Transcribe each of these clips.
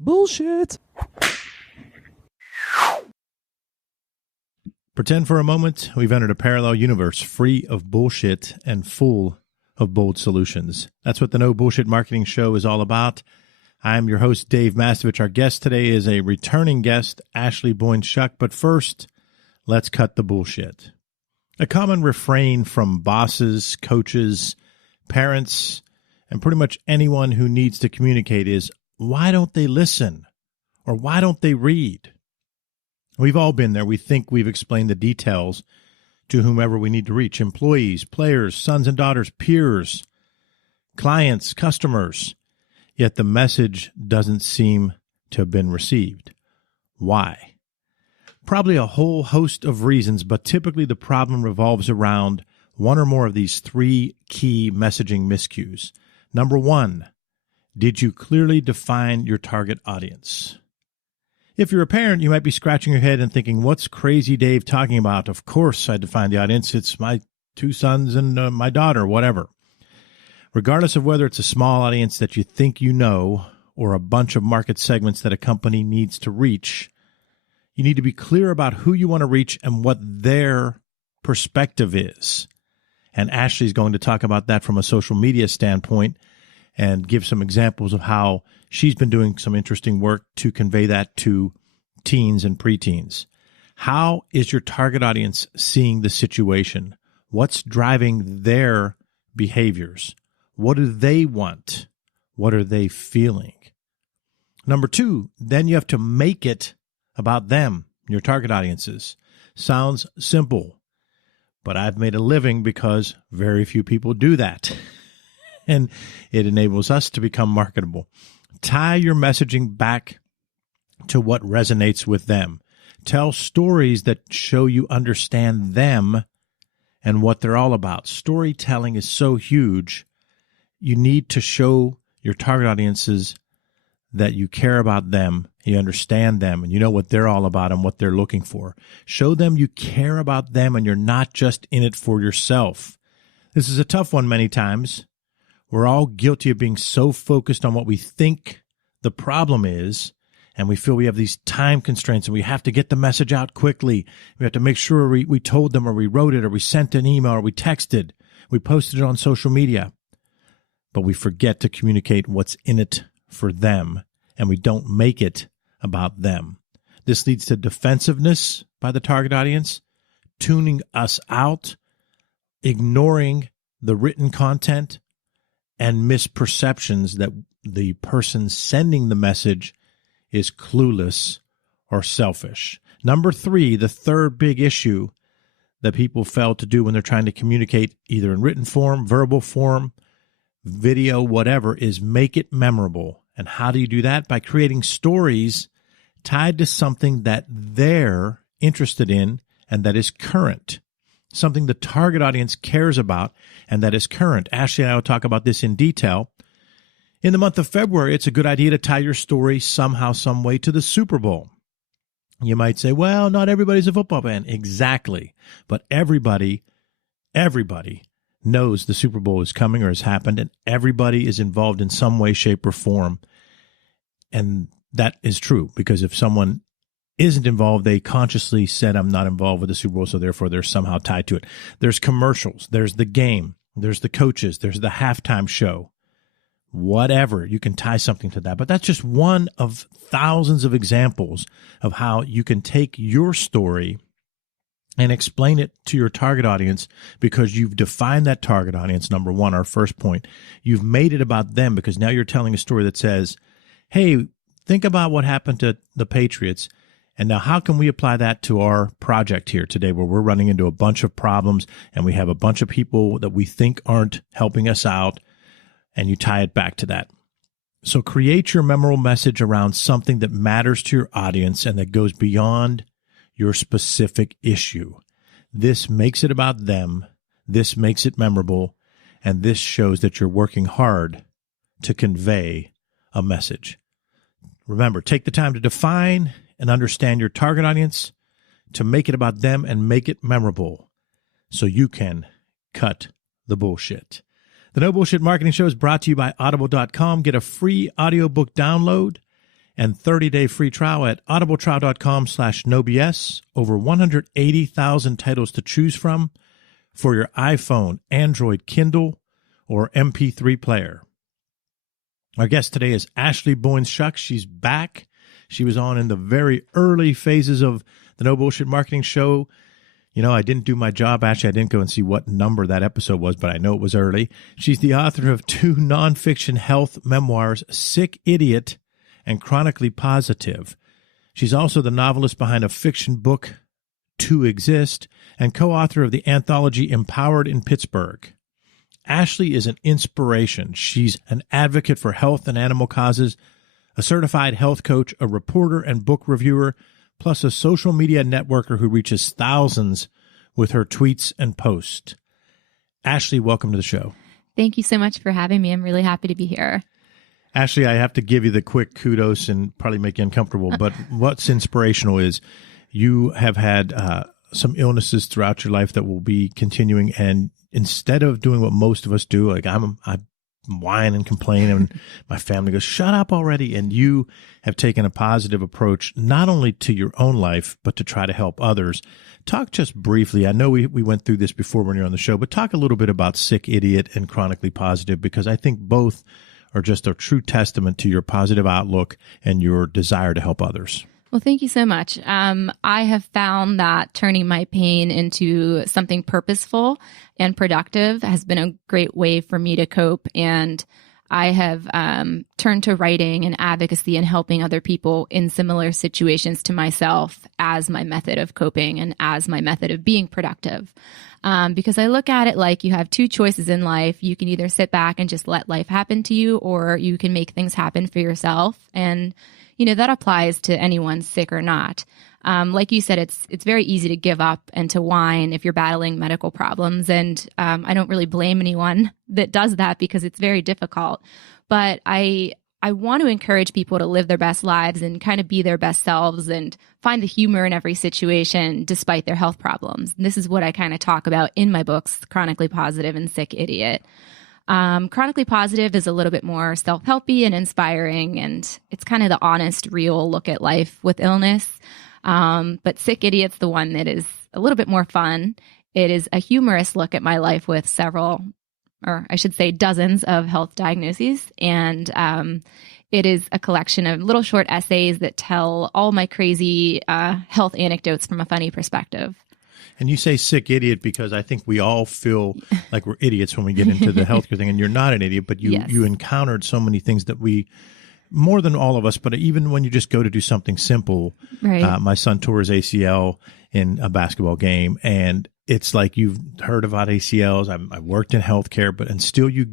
Bullshit. Pretend for a moment we've entered a parallel universe free of bullshit and full of bold solutions. That's what the No Bullshit Marketing Show is all about. I'm your host, Dave Mastovich. Our guest today is a returning guest, Ashley Boynes Shuck. But first, let's cut the bullshit. A common refrain from bosses, coaches, parents, and pretty much anyone who needs to communicate is, why don't they listen? Or why don't they read? We've all been there. We think we've explained the details to whomever we need to reach: employees, players, sons and daughters, peers, clients, customers. Yet the message doesn't seem to have been received. Why? Probably a whole host of reasons, but typically the problem revolves around one or more of these three key messaging miscues. Number one, did you clearly define your target audience? If you're a parent, you might be scratching your head and thinking, what's Crazy Dave talking about? Of course I define the audience. It's my two sons and my daughter, whatever. Regardless of whether it's a small audience that you think you know or a bunch of market segments that a company needs to reach, you need to be clear about who you want to reach and what their perspective is. And Ashley's going to talk about that from a social media standpoint and give some examples of how she's been doing some interesting work to convey that to teens and preteens. How is your target audience seeing the situation? What's driving their behaviors? What do they want? What are they feeling? Number two, then you have to make it about them, your target audiences. Sounds simple, but I've made a living because very few people do that. And it enables us to become marketable. Tie your messaging back to what resonates with them. Tell stories that show you understand them and what they're all about. Storytelling is so huge. You need to show your target audiences that you care about them, you understand them, and you know what they're all about and what they're looking for. Show them you care about them and you're not just in it for yourself. This is a tough one many times. We're all guilty of being so focused on what we think the problem is, and we feel we have these time constraints and we have to get the message out quickly. We have to make sure we told them, or we wrote it, or we sent an email, or we texted, we posted it on social media. But we forget to communicate what's in it for them, and we don't make it about them. This leads to defensiveness by the target audience, tuning us out, ignoring the written content, and misperceptions that the person sending the message is clueless or selfish. Number three, the third big issue that people fail to do when they're trying to communicate either in written form, verbal form, video, whatever, is make it memorable. And how do you do that? By creating stories tied to something that they're interested in and that is current. Something the target audience cares about and that is current. Ashley and I will talk about this in detail. In the month of February, it's a good idea to tie your story somehow, some way to the Super Bowl. You might say, well, not everybody's a football fan. Exactly. But everybody knows the Super Bowl is coming or has happened, and everybody is involved in some way, shape, or form. And that is true, because if someone isn't involved, they consciously said, I'm not involved with the Super Bowl, so therefore they're somehow tied to it. There's commercials, there's the game, there's the coaches, there's the halftime show. Whatever, you can tie something to that. But that's just one of thousands of examples of how you can take your story and explain it to your target audience, because you've defined that target audience, number one, our first point. You've made it about them because now you're telling a story that says, hey, think about what happened to the Patriots. And now how can we apply that to our project here today, where we're running into a bunch of problems and we have a bunch of people that we think aren't helping us out, and you tie it back to that. So create your memorable message around something that matters to your audience and that goes beyond your specific issue. This makes it about them. This makes it memorable. And this shows that you're working hard to convey a message. Remember, take the time to define and understand your target audience, to make it about them and make it memorable so you can cut the bullshit. The No Bullshit Marketing Show is brought to you by Audible.com. Get a free audiobook download and 30-day free trial at audibletrial.com/nobs. Over 180,000 titles to choose from for your iPhone, Android, Kindle, or MP3 player. Our guest today is Ashley Boynes Shuck. She's back. She was on in the very early phases of the No Bullshit Marketing Show. You know, I didn't do my job. Actually, I didn't go and see what number that episode was, but I know it was early. She's the author of 2 nonfiction health memoirs, Sick Idiot and Chronically Positive. She's also the novelist behind a fiction book, To Exist, and co-author of the anthology Empowered in Pittsburgh. Ashley is an inspiration. She's an advocate for health and animal causes, a certified health coach, a reporter and book reviewer, plus a social media networker who reaches thousands with her tweets and posts. Ashley, welcome to the show. Thank you so much for having me. I'm really happy to be here. Ashley, I have to give you the quick kudos and probably make you uncomfortable, but what's inspirational is you have had some illnesses throughout your life that will be continuing, and instead of doing what most of us do, like I whine and complain, and my family goes, shut up already. And you have taken a positive approach, not only to your own life, but to try to help others. Talk just briefly. I know we went through this before when you're on the show, but talk a little bit about Sick Idiot and Chronically Positive, because I think both are just a true testament to your positive outlook and your desire to help others. Well, thank you so much. I have found that turning my pain into something purposeful and productive has been a great way for me to cope. And I have turned to writing and advocacy and helping other people in similar situations to myself as my method of coping and as my method of being productive. Because I look at it like you have 2 choices in life. You can either sit back and just let life happen to you, or you can make things happen for yourself. And you know, that applies to anyone, sick or not. Like you said, it's very easy to give up and to whine if you're battling medical problems. And I don't really blame anyone that does that, because it's very difficult. But I want to encourage people to live their best lives and kind of be their best selves and find the humor in every situation despite their health problems. And this is what I kind of talk about in my books, Chronically Positive and Sick Idiot. Chronically Positive is a little bit more self-helpy and inspiring, and it's kind of the honest, real look at life with illness. But Sick Idiot's the one that is a little bit more fun. It is a humorous look at my life with several, or I should say dozens of health diagnoses. And it is a collection of little short essays that tell all my crazy health anecdotes from a funny perspective. And you say sick idiot because I think we all feel like we're idiots when we get into the healthcare thing. And you're not an idiot, but you encountered so many things that we, more than all of us, but even when you just go to do something simple, right. My son tore his ACL in a basketball game, and it's like you've heard about ACLs. I worked in healthcare, but until you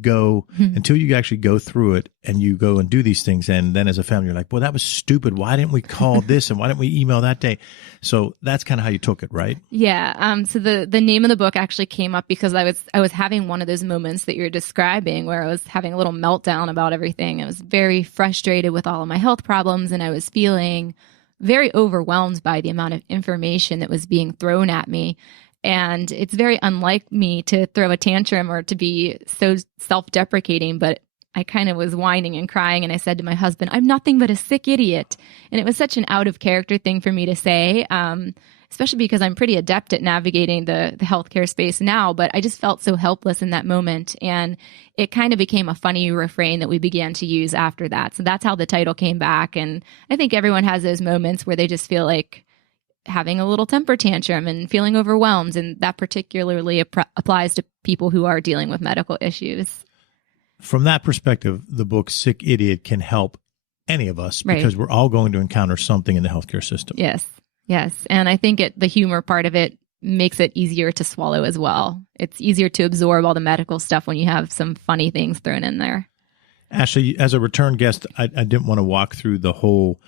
actually go through it and you go and do these things, and then as a family, you're like, well, that was stupid. Why didn't we call this? And why didn't we email that day? So that's kind of how you took it, right? Yeah. So the name of the book actually came up because I was having one of those moments that you're describing where I was having a little meltdown about everything. I was very frustrated with all of my health problems, and I was feeling very overwhelmed by the amount of information that was being thrown at me. And it's very unlike me to throw a tantrum or to be so self-deprecating, but I kind of was whining and crying, and I said to my husband, I'm nothing but a sick idiot. And it was such an out-of-character thing for me to say, especially because I'm pretty adept at navigating the healthcare space now, but I just felt so helpless in that moment. And it kind of became a funny refrain that we began to use after that. So that's how the title came back. And I think everyone has those moments where they just feel like having a little temper tantrum and feeling overwhelmed. And that particularly applies to people who are dealing with medical issues. From that perspective, the book Sick Idiot can help any of us because we're all going to encounter something in the healthcare system. Yes. And I think the humor part of it makes it easier to swallow as well. It's easier to absorb all the medical stuff when you have some funny things thrown in there. Ashley, as a return guest, I didn't want to walk through the whole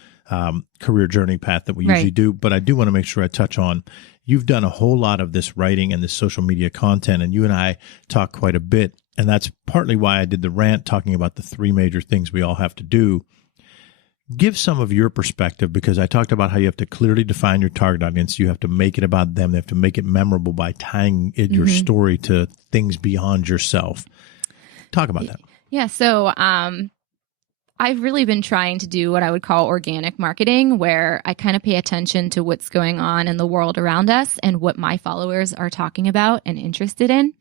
career journey path that we usually do, but I do want to make sure I touch on, you've done a whole lot of this writing and this social media content, and you and I talk quite a bit, and that's partly why I did the rant talking about the 3 major things we all have to do. Give some of your perspective, because I talked about how you have to clearly define your target audience. You have to make it about them. They have to make it memorable by tying your story to things beyond yourself. Talk about that. Yeah. So I've really been trying to do what I would call organic marketing, where I kind of pay attention to what's going on in the world around us and what my followers are talking about and interested in.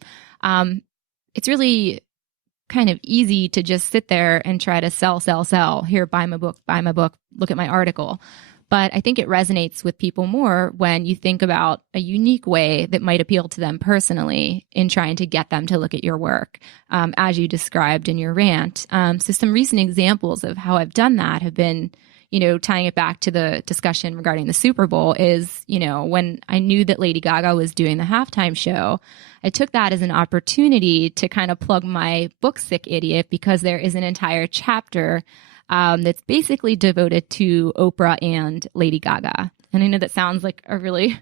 It's really kind of easy to just sit there and try to sell. Here, buy my book, look at my article. But I think it resonates with people more when you think about a unique way that might appeal to them personally in trying to get them to look at your work, as you described in your rant. So some recent examples of how I've done that have been, tying it back to the discussion regarding the Super Bowl is, when I knew that Lady Gaga was doing the halftime show, I took that as an opportunity to kind of plug my book, Sick Idiot, because there is an entire chapter that's basically devoted to Oprah and Lady Gaga. And I know that sounds like a really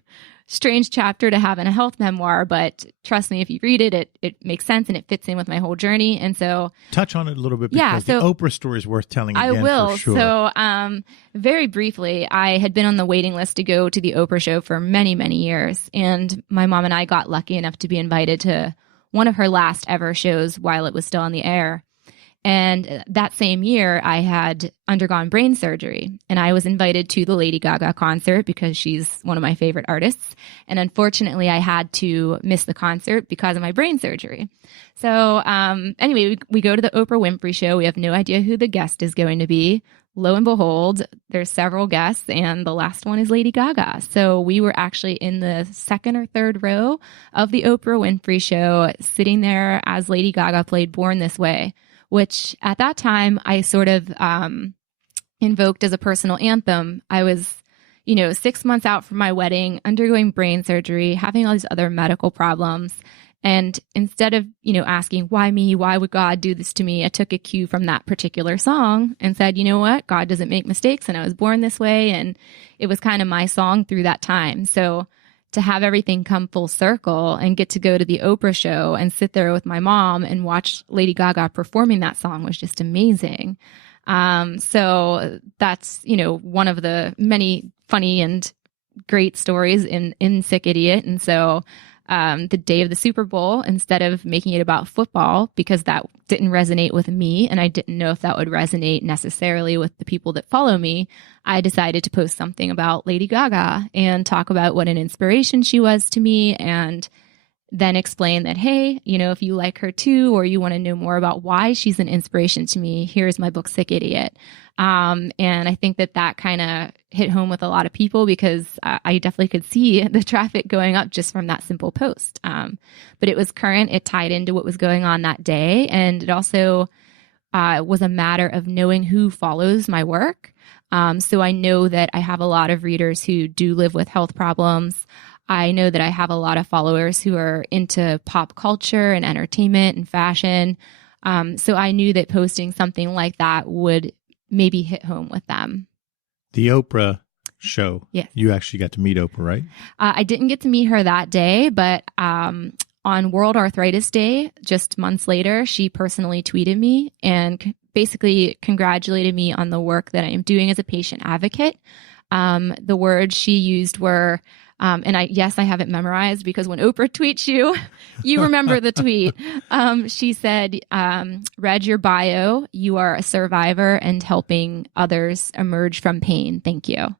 strange chapter to have in a health memoir, but trust me, if you read it, it makes sense and it fits in with my whole journey. And so touch on it a little bit, because the Oprah story is worth telling again. I will. For sure. So very briefly, I had been on the waiting list to go to the Oprah show for many, many years. And my mom and I got lucky enough to be invited to one of her last ever shows while it was still on the air. And that same year, I had undergone brain surgery, and I was invited to the Lady Gaga concert because she's one of my favorite artists. And unfortunately, I had to miss the concert because of my brain surgery. So anyway, we go to the Oprah Winfrey show. We have no idea who the guest is going to be. Lo and behold, there's several guests, and the last one is Lady Gaga. So we were actually in the second or third row of the Oprah Winfrey show, sitting there as Lady Gaga played Born This Way, which at that time I sort of invoked as a personal anthem. I was, 6 months out from my wedding, undergoing brain surgery, having all these other medical problems. And instead of, asking, why me? Why would God do this to me? I took a cue from that particular song and said, you know what? God doesn't make mistakes, and I was born this way. And it was kind of my song through that time. So to have everything come full circle and get to go to the Oprah show and sit there with my mom and watch Lady Gaga performing that song was just amazing. So that's, one of the many funny and great stories in Sick Idiot. And so the day of the Super Bowl, instead of making it about football, because that didn't resonate with me and I didn't know if that would resonate necessarily with the people that follow me, I decided to post something about Lady Gaga and talk about what an inspiration she was to me, and then explain that, hey, if you like her too, or you want to know more about why she's an inspiration to me, here's my book, Sick Idiot. And I think that kind of hit home with a lot of people, because I definitely could see the traffic going up just from that simple post. But it was current. It tied into what was going on that day. And it also was a matter of knowing who follows my work. So I know that I have a lot of readers who do live with health problems. I know that I have a lot of followers who are into pop culture and entertainment and fashion. So I knew that posting something like that would maybe hit home with them. The Oprah show. Yes. You actually got to meet Oprah, right? I didn't get to meet her that day, but on World Arthritis Day, just months later, she personally tweeted me and basically congratulated me on the work that I am doing as a patient advocate. The words she used were, and I have it memorized, because when Oprah tweets you, you remember the tweet. She said, read your bio. You are a survivor and helping others emerge from pain. Thank you.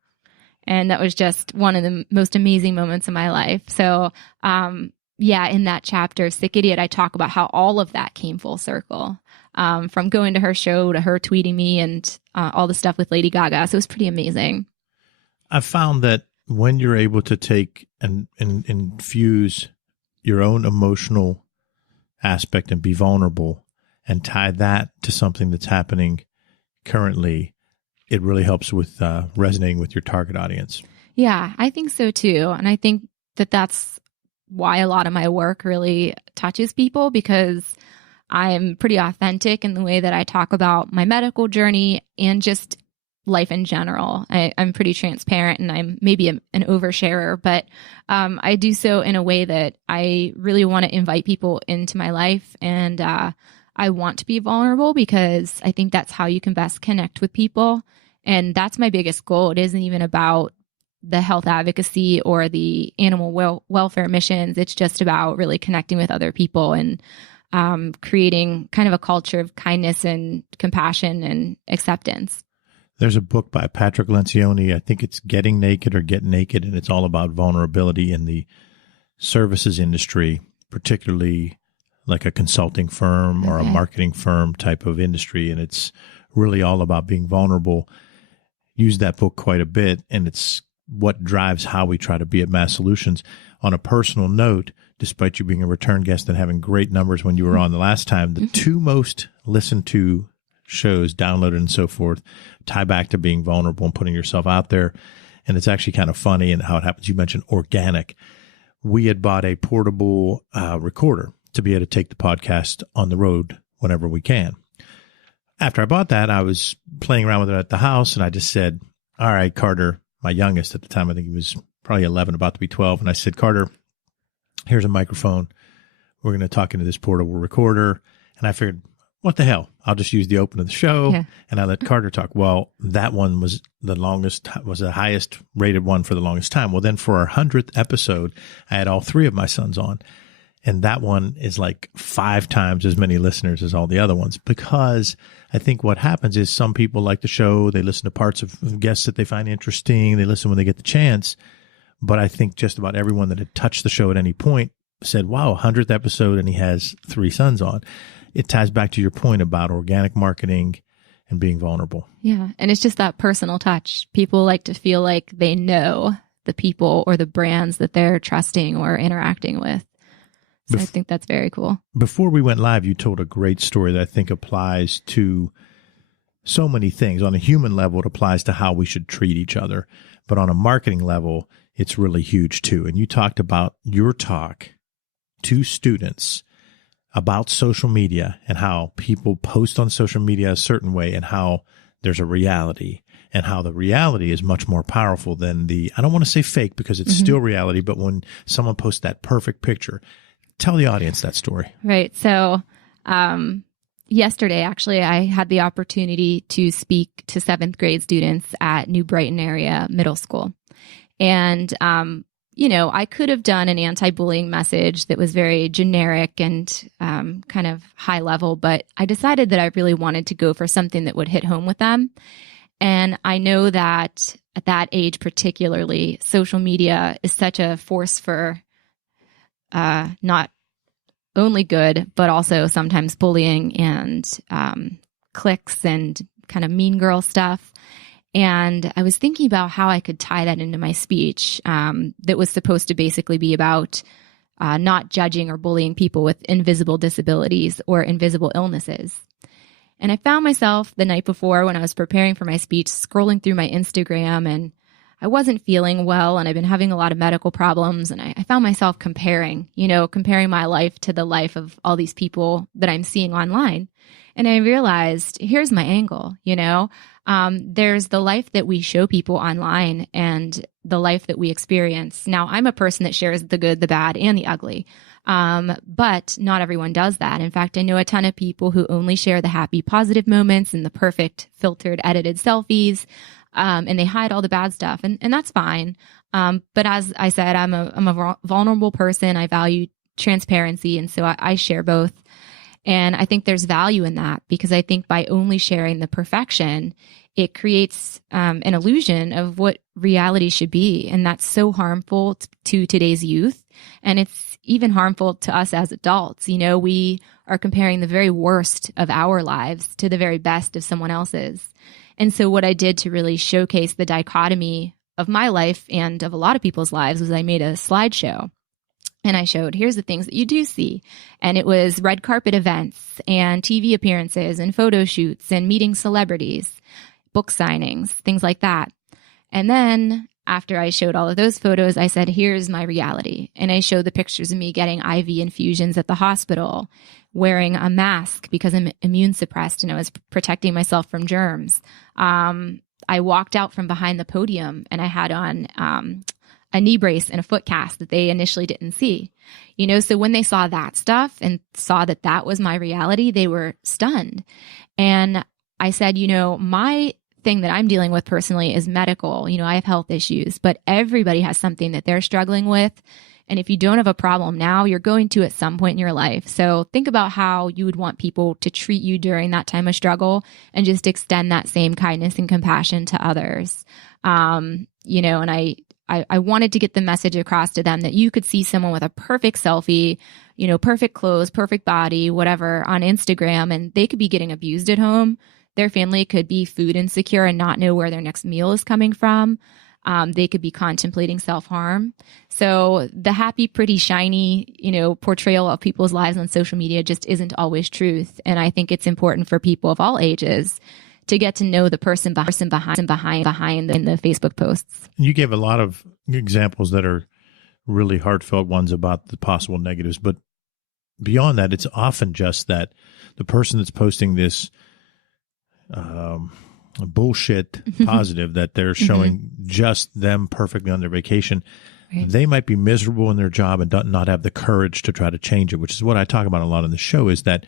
And that was just one of the most amazing moments of my life. So, in that chapter, Sick Idiot, I talk about how all of that came full circle, from going to her show to her tweeting me and all the stuff with Lady Gaga. So it was pretty amazing. I found that when you're able to take and infuse your own emotional aspect and be vulnerable and tie that to something that's happening currently, it really helps with resonating with your target audience. Yeah, I think so too. And I think that that's why a lot of my work really touches people, because I'm pretty authentic in the way that I talk about my medical journey and just life in general. I'm pretty transparent, and I'm maybe an oversharer, but I do so in a way that I really want to invite people into my life. And I want to be vulnerable, because I think that's how you can best connect with people. And that's my biggest goal. It isn't even about the health advocacy or the animal welfare missions. It's just about really connecting with other people and creating kind of a culture of kindness and compassion and acceptance. There's a book by Patrick Lencioni. I think it's Getting Naked or Get Naked, and it's all about vulnerability in the services industry, particularly like a consulting firm or a marketing firm type of industry. And it's really all about being vulnerable. Use that book quite a bit, and it's what drives how we try to be at Mass Solutions. On a personal note, despite you being a return guest and having great numbers when you were on the last time, the two most listened to shows, downloaded and so forth, tie back to being vulnerable and putting yourself out there. And it's actually kind of funny and how it happens. You mentioned organic. We had bought a portable recorder to be able to take the podcast on the road whenever we can. After I bought that, I was playing around with it at the house, and I just said, all right, Carter, my youngest at the time, I think he was probably 11, about to be 12. And I said, Carter, here's a microphone. We're going to talk into this portable recorder. And I figured, what the hell? I'll just use the open of the show. And I let Carter talk. Well, that one was the highest rated one for the longest time. Well, then for our 100th episode, I had all three of my sons on. And that one is like 5 times as many listeners as all the other ones, because I think what happens is some people like the show. They listen to parts of guests that they find interesting. They listen when they get the chance. But I think just about everyone that had touched the show at any point said, wow, 100th episode, and he has 3 sons on. It ties back to your point about organic marketing and being vulnerable. Yeah. And it's just that personal touch. People like to feel like they know the people or the brands that they're trusting or interacting with. So I think that's very cool. Before we went live, you told a great story that I think applies to so many things. On a human level, it applies to how we should treat each other. But on a marketing level, it's really huge too. And you talked about your talk to students about social media and how people post on social media a certain way and how there's a reality and how the reality is much more powerful than I don't want to say fake because it's still reality, but when someone posts that perfect picture. Tell the audience that story. Right. So yesterday, actually, I had the opportunity to speak to 7th grade students at New Brighton area middle school. And, I could have done an anti-bullying message that was very generic and kind of high level, but I decided that I really wanted to go for something that would hit home with them. And I know that at that age particularly, social media is such a force for not only good, but also sometimes bullying and cliques and kind of mean girl stuff. And I was thinking about how I could tie that into my speech that was supposed to basically be about not judging or bullying people with invisible disabilities or invisible illnesses. And I found myself the night before when I was preparing for my speech, scrolling through my Instagram, and I wasn't feeling well, and I've been having a lot of medical problems, and I found myself comparing my life to the life of all these people that I'm seeing online. And I realized, here's my angle, there's the life that we show people online and the life that we experience. Now, I'm a person that shares the good, the bad, and the ugly, but not everyone does that. In fact, I know a ton of people who only share the happy, positive moments and the perfect, filtered, edited selfies. And they hide all the bad stuff, and that's fine. But as I said, I'm a vulnerable person. I value transparency, and so I share both. And I think there's value in that because I think by only sharing the perfection, it creates an illusion of what reality should be, and that's so harmful to today's youth. And it's even harmful to us as adults. We are comparing the very worst of our lives to the very best of someone else's. And so what I did to really showcase the dichotomy of my life and of a lot of people's lives was I made a slideshow. And I showed, here's the things that you do see. And it was red carpet events and TV appearances and photo shoots and meeting celebrities, book signings, things like that. And then after I showed all of those photos, I said, here's my reality. And I showed the pictures of me getting IV infusions at the hospital, wearing a mask because I'm immune suppressed and I was protecting myself from germs. I walked out from behind the podium and I had on a knee brace and a foot cast that they initially didn't see. So when they saw that stuff and saw that that was my reality, they were stunned. And I said, my thing that I'm dealing with personally is medical. I have health issues, but everybody has something that they're struggling with. And if you don't have a problem now, you're going to at some point in your life. So think about how you would want people to treat you during that time of struggle and just extend that same kindness and compassion to others. And I wanted to get the message across to them that you could see someone with a perfect selfie, perfect clothes, perfect body, whatever, on Instagram, and they could be getting abused at home. Their family could be food insecure and not know where their next meal is coming from. They could be contemplating self-harm. So the happy, pretty, shiny, portrayal of people's lives on social media just isn't always truth. And I think it's important for people of all ages to get to know the person behind in the Facebook posts. You gave a lot of examples that are really heartfelt ones about the possible negatives, but beyond that, it's often just that the person that's posting this bullshit positive that they're showing just them perfectly on their vacation. Right. They might be miserable in their job and not have the courage to try to change it, which is what I talk about a lot on the show, is that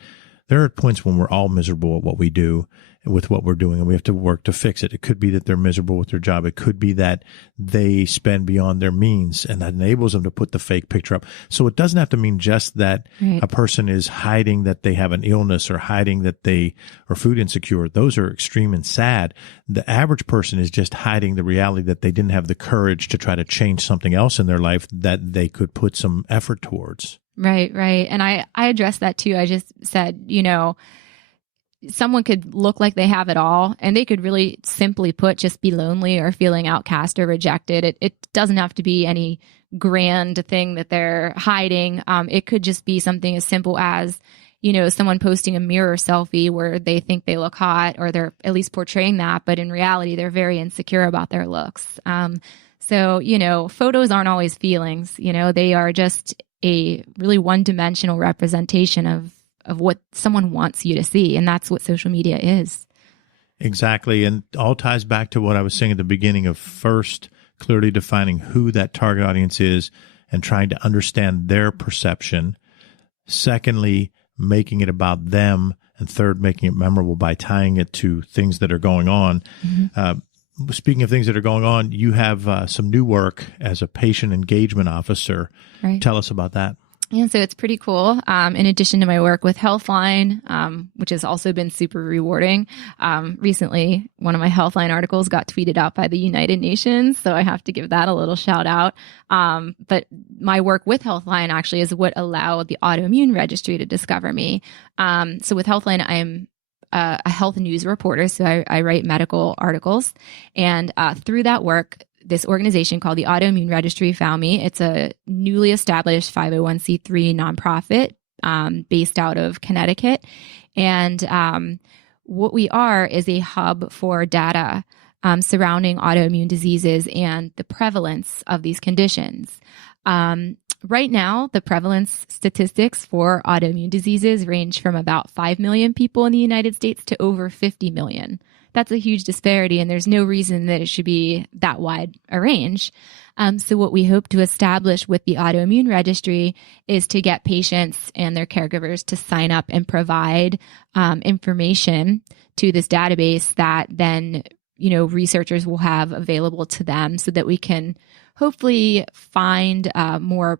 there are points when we're all miserable at what we do, with what we're doing, and we have to work to fix it. It could be that they're miserable with their job. It could be that they spend beyond their means, and that enables them to put the fake picture up. So it doesn't have to mean just that a person is hiding that they have an illness or hiding that they are food insecure. Those are extreme and sad. The average person is just hiding the reality that they didn't have the courage to try to change something else in their life that they could put some effort towards. Right. And I addressed that too. I just said, someone could look like they have it all, and they could really simply put just be lonely or feeling outcast or rejected. It doesn't have to be any grand thing that they're hiding. It could just be something as simple as, someone posting a mirror selfie where they think they look hot, or they're at least portraying that, but in reality, they're very insecure about their looks. So, photos aren't always feelings. They are just a really one-dimensional representation of what someone wants you to see. And that's what social media is. Exactly. And all ties back to what I was saying at the beginning of first clearly defining who that target audience is and trying to understand their perception. Secondly, making it about them. And third, making it memorable by tying it to things that are going on. Speaking of things that are going on, you have some new work as a patient engagement officer. Right. Tell us about that. Yeah, so it's pretty cool. In addition to my work with Healthline, which has also been super rewarding, recently one of my Healthline articles got tweeted out by the United Nations, so I have to give that a little shout out. But my work with Healthline actually is what allowed the autoimmune registry to discover me. So with Healthline, I'm a health news reporter, so I write medical articles. And through that work, this organization called the Autoimmune Registry found me. It's a newly established 501c3 nonprofit based out of Connecticut. And what we are is a hub for data surrounding autoimmune diseases and the prevalence of these conditions. Right now, the prevalence statistics for autoimmune diseases range from about 5 million people in the United States to over 50 million. That's a huge disparity, and there's no reason that it should be that wide a range. So what we hope to establish with the autoimmune registry is to get patients and their caregivers to sign up and provide information to this database that then, researchers will have available to them so that we can hopefully find more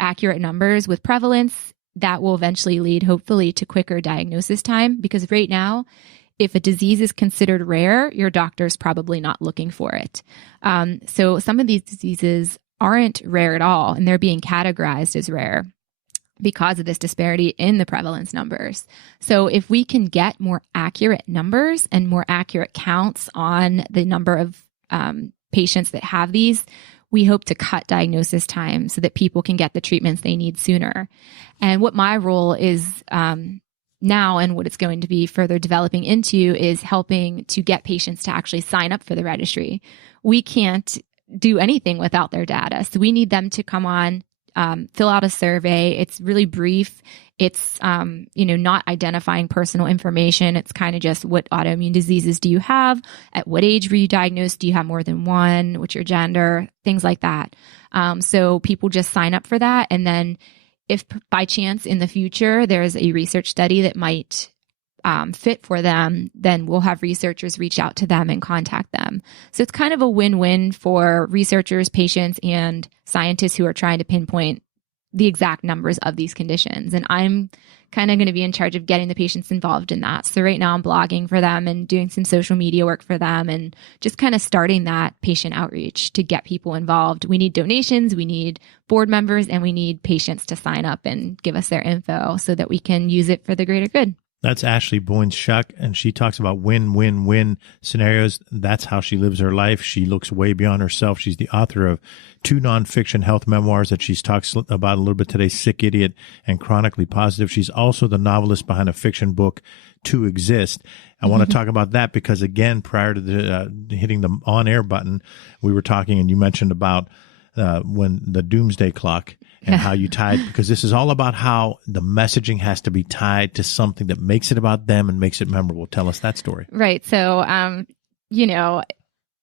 accurate numbers with prevalence that will eventually lead, hopefully, to quicker diagnosis time. Because right now, if a disease is considered rare, your doctor's probably not looking for it. So some of these diseases aren't rare at all, and they're being categorized as rare because of this disparity in the prevalence numbers. So if we can get more accurate numbers and more accurate counts on the number of patients that have these, we hope to cut diagnosis time so that people can get the treatments they need sooner. And what my role is now, and what it's going to be further developing into, is helping to get patients to actually sign up for the registry. We can't do anything without their data. So we need them to come on, fill out a survey. It's really brief. It's, not identifying personal information. It's kind of just, what autoimmune diseases do you have? At what age were you diagnosed? Do you have more than one? What's your gender? Things like that. So people just sign up for that. And then if by chance in the future there's a research study that might fit for them, then we'll have researchers reach out to them and contact them. So it's kind of a win-win for researchers, patients, and scientists who are trying to pinpoint the exact numbers of these conditions. And I'm kind of going to be in charge of getting the patients involved in that. So right now I'm blogging for them and doing some social media work for them and just kind of starting that patient outreach to get people involved. We need donations, we need board members, and we need patients to sign up and give us their info so that we can use it for the greater good. That's Ashley Boynes Shuck, and she talks about win-win-win scenarios. That's how she lives her life. She looks way beyond herself. She's the author of 2 nonfiction health memoirs that she's talks about a little bit today, Sick Idiot and Chronically Positive. She's also the novelist behind a fiction book, To Exist. I want to talk about that because, again, prior to hitting the on-air button, we were talking, and you mentioned about when the doomsday clock and how you tied, because this is all about how the messaging has to be tied to something that makes it about them and makes it memorable. Tell us that story. Right. So,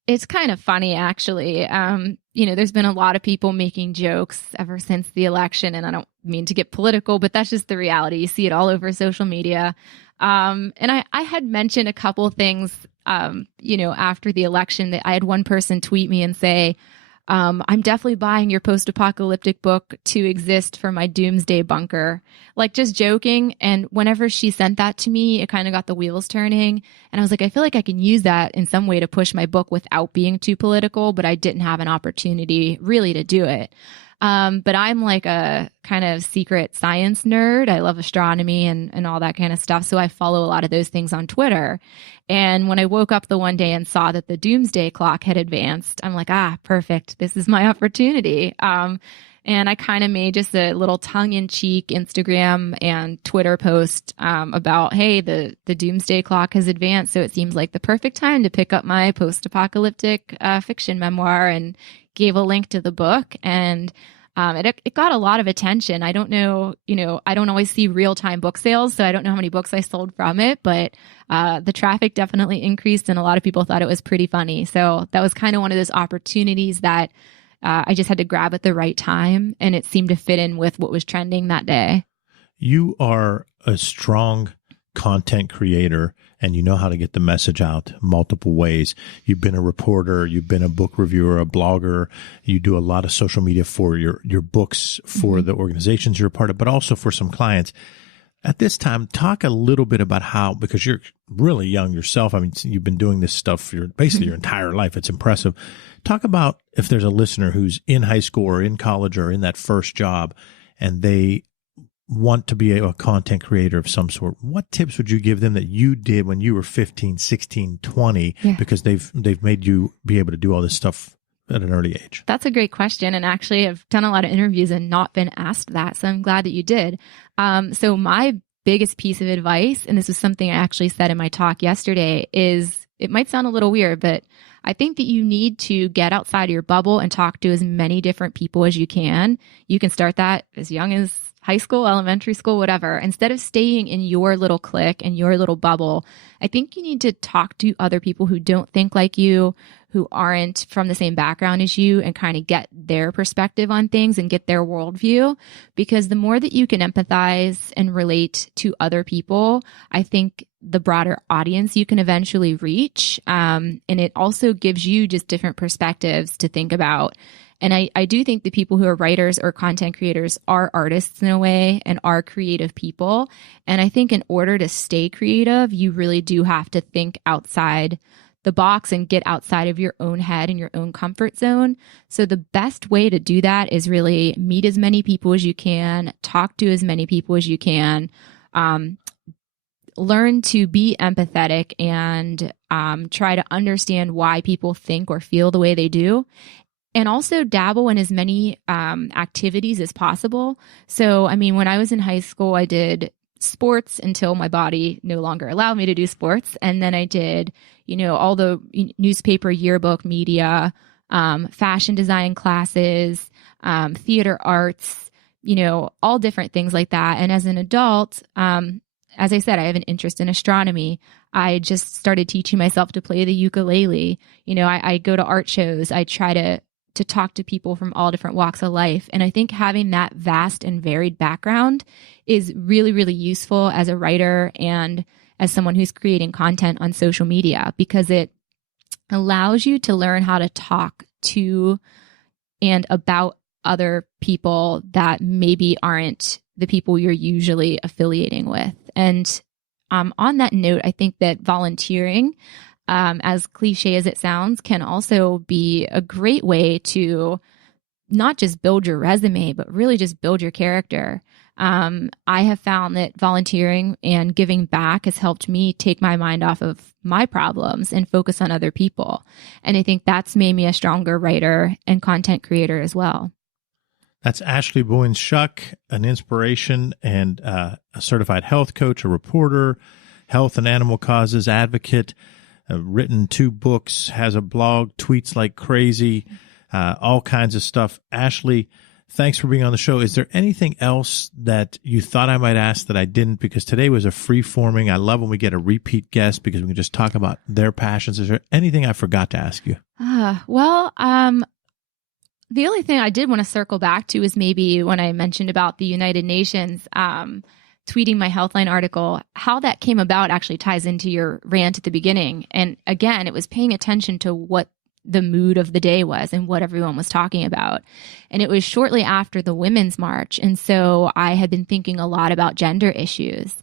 it's kind of funny, actually. There's been a lot of people making jokes ever since the election, and I don't mean to get political, but that's just the reality. You see it all over social media. And I had mentioned a couple of things, after the election, that I had one person tweet me and say, I'm definitely buying your post-apocalyptic book To Exist for my doomsday bunker, like just joking. And whenever she sent that to me, it kind of got the wheels turning. And I was like, I feel like I can use that in some way to push my book without being too political, but I didn't have an opportunity really to do it. But I'm like a kind of secret science nerd. I love astronomy and all that kind of stuff. So I follow a lot of those things on Twitter. And when I woke up the one day and saw that the doomsday clock had advanced, I'm like, perfect. This is my opportunity. And I kind of made just a little tongue-in-cheek Instagram and Twitter post about, hey, the doomsday clock has advanced, so it seems like the perfect time to pick up my post-apocalyptic fiction memoir, and gave a link to the book. And it got a lot of attention. I don't know, I don't always see real-time book sales, so I don't know how many books I sold from it, but the traffic definitely increased, and a lot of people thought it was pretty funny. So that was kind of one of those opportunities that I just had to grab at the right time, and it seemed to fit in with what was trending that day. You are a strong content creator, and you know how to get the message out multiple ways. You've been a reporter, you've been a book reviewer, a blogger, you do a lot of social media for your books, for the organizations you're a part of, but also for some clients. At this time, talk a little bit about how, because you're really young yourself. I mean, you've been doing this stuff for basically your entire life. It's impressive. Talk about if there's a listener who's in high school or in college or in that first job, and they want to be a content creator of some sort. What tips would you give them that you did when you were 15, 16, 20, because they've made you be able to do all this stuff at an early age? That's a great question. And actually, I've done a lot of interviews and not been asked that. So I'm glad that you did. So my biggest piece of advice, and this is something I actually said in my talk yesterday, is it might sound a little weird, but I think that you need to get outside of your bubble and talk to as many different people as you can. You can start that as young as high school, elementary school, whatever. Instead of staying in your little clique and your little bubble, I think you need to talk to other people who don't think like you, who aren't from the same background as you, and kind of get their perspective on things and get their worldview. Because the more that you can empathize and relate to other people, I think the broader audience you can eventually reach. And it also gives you just different perspectives to think about. And I do think the people who are writers or content creators are artists in a way and are creative people. And I think in order to stay creative, you really do have to think outside the box and get outside of your own head and your own comfort zone. So the best way to do that is really meet as many people as you can, talk to as many people as you can, learn to be empathetic and try to understand why people think or feel the way they do. And also dabble in as many activities as possible. So, I mean, when I was in high school, I did sports until my body no longer allowed me to do sports. And then I did, all the newspaper, yearbook, media, fashion design classes, theater arts, all different things like that. And as an adult, as I said, I have an interest in astronomy. I just started teaching myself to play the ukulele. I go to art shows. I try to talk to people from all different walks of life. And I think having that vast and varied background is really, really useful as a writer and as someone who's creating content on social media, because it allows you to learn how to talk to and about other people that maybe aren't the people you're usually affiliating with. And on that note, I think that volunteering, as cliche as it sounds, can also be a great way to not just build your resume, but really just build your character. I have found that volunteering and giving back has helped me take my mind off of my problems and focus on other people. And I think that's made me a stronger writer and content creator as well. That's Ashley Boynes Shuck, an inspiration and a certified health coach, a reporter, health and animal causes advocate, written 2 books, has a blog, tweets like crazy, all kinds of stuff. Ashley, thanks for being on the show. Is there anything else that you thought I might ask that I didn't? Because today was a free-forming. I love when we get a repeat guest because we can just talk about their passions. Is there anything I forgot to ask you? The only thing I did want to circle back to is maybe when I mentioned about the United Nations tweeting my Healthline article, how that came about actually ties into your rant at the beginning. And again, it was paying attention to what the mood of the day was and what everyone was talking about. And it was shortly after the Women's March. And so I had been thinking a lot about gender issues.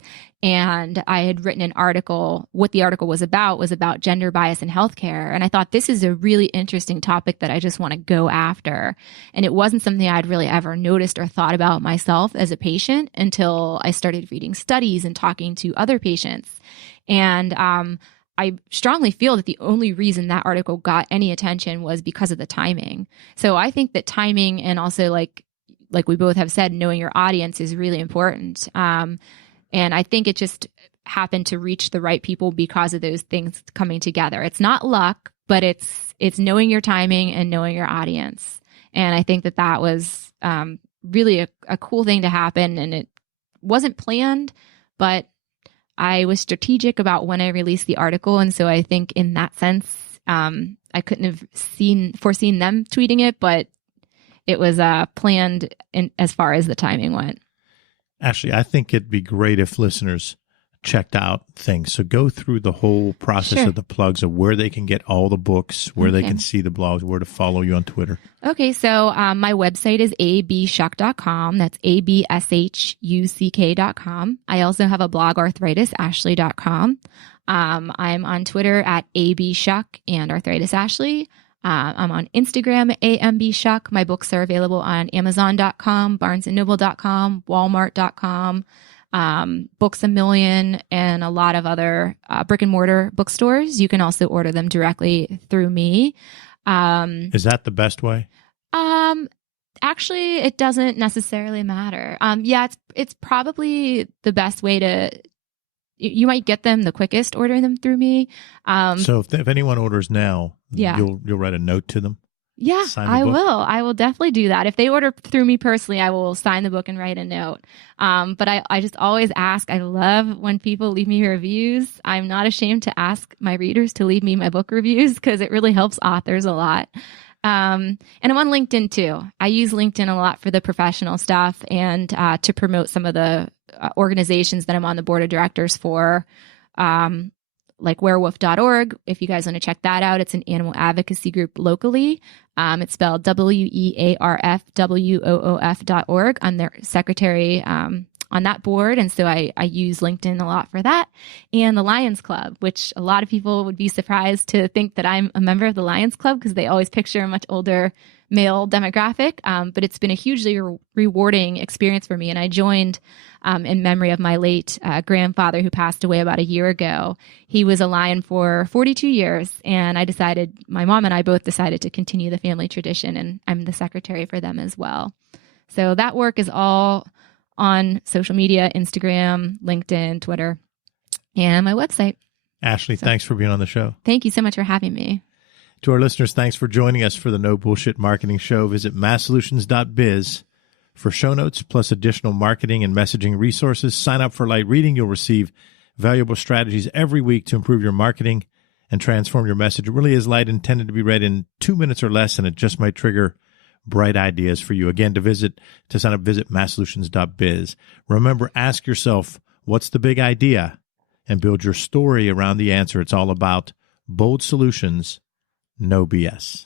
And I had written an article. What the article was about gender bias in healthcare. And I thought this is a really interesting topic that I just want to go after. And it wasn't something I'd really ever noticed or thought about myself as a patient until I started reading studies and talking to other patients. And I strongly feel that the only reason that article got any attention was because of the timing. So I think that timing and also like we both have said, knowing your audience is really important. And I think it just happened to reach the right people because of those things coming together. It's not luck, but it's knowing your timing and knowing your audience. And I think that was really a cool thing to happen. And it wasn't planned, but I was strategic about when I released the article. And so I think in that sense, I couldn't have foreseen them tweeting it, but it was planned as far as the timing went. Ashley, I think it'd be great if listeners checked out things. So go through the whole process of the plugs of where they can get all the books, where they can see the blogs, where to follow you on Twitter. Okay, so my website is abshuck.com. That's abshuck.com. I also have a blog, arthritisashley.com. I'm on Twitter at abshuck and arthritisashley. I'm on Instagram, ambshuck. My books are available on amazon.com, barnesandnoble.com, walmart.com, Books A Million, and a lot of other brick and mortar bookstores. You can also order them directly through me. Is that the best way? Actually, it doesn't necessarily matter. It's probably the best way to. You might get them the quickest ordering them through me. So if anyone orders now, you'll write a note to them? Yeah, I will. I will definitely do that. If they order through me personally, I will sign the book and write a note. But I just always ask. I love when people leave me reviews. I'm not ashamed to ask my readers to leave me my book reviews because it really helps authors a lot. And I'm on LinkedIn too. I use LinkedIn a lot for the professional stuff and to promote some of the organizations that I'm on the board of directors for, like werewolf.org. If you guys want to check that out, it's an animal advocacy group locally. It's spelled WEARFWOOF.org. I'm their secretary on that board. And so I use LinkedIn a lot for that. And the Lions Club, which a lot of people would be surprised to think that I'm a member of the Lions Club because they always picture a much older male demographic. But it's been a hugely rewarding experience for me. And I joined in memory of my late grandfather who passed away about a year ago. He was a Lion for 42 years. And my mom and I both decided to continue the family tradition. And I'm the secretary for them as well. So that work is all on social media, Instagram, LinkedIn, Twitter, and my website. Ashley, thanks for being on the show. Thank you so much for having me. To our listeners, thanks for joining us for the No Bullshit Marketing Show. Visit masssolutions.biz for show notes, plus additional marketing and messaging resources. Sign up for light reading. You'll receive valuable strategies every week to improve your marketing and transform your message. It really is light, intended to be read in 2 minutes or less, and it just might trigger bright ideas for you. Again, to sign up, visit masssolutions.biz. Remember, ask yourself, what's the big idea? and build your story around the answer. It's all about bold solutions, no BS.